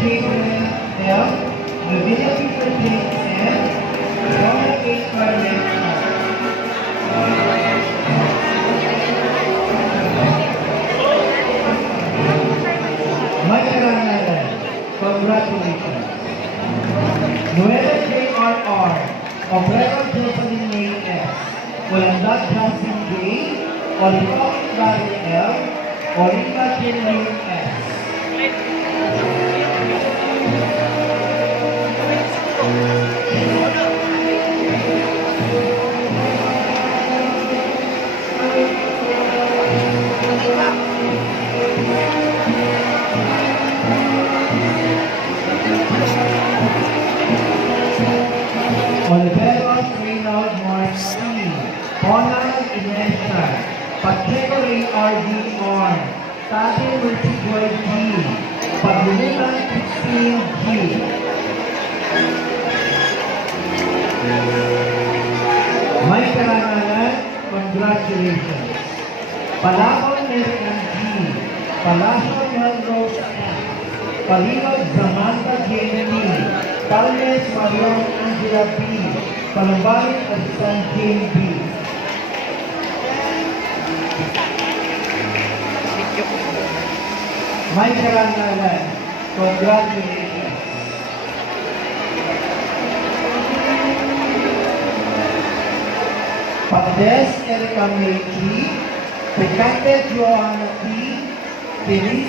Caitlin L. Lavinia Peter James M. Donna A. Carmen Mike Rangalan, congratulations. Noela J.R.R. Obrero Jocelyn May S. Walandag Johnson J. Oliver Barry L. Olivia Kinley S. Oliveros Reynald Mark C. Honor Inesha. Pacheco Ray R.D.R. Tati Multijoy G. Paglilitan Christine G. Mike Rangalan, congratulations. Palakon Nelson G. Palacio Melrose F. Palilog Samantha J.P. Palmes Marion Angela B. Palumbalit Assistant Jane B. Mike Rangalan, congratulations. Pagdes Erika May G. Picante Joanna P. Feliz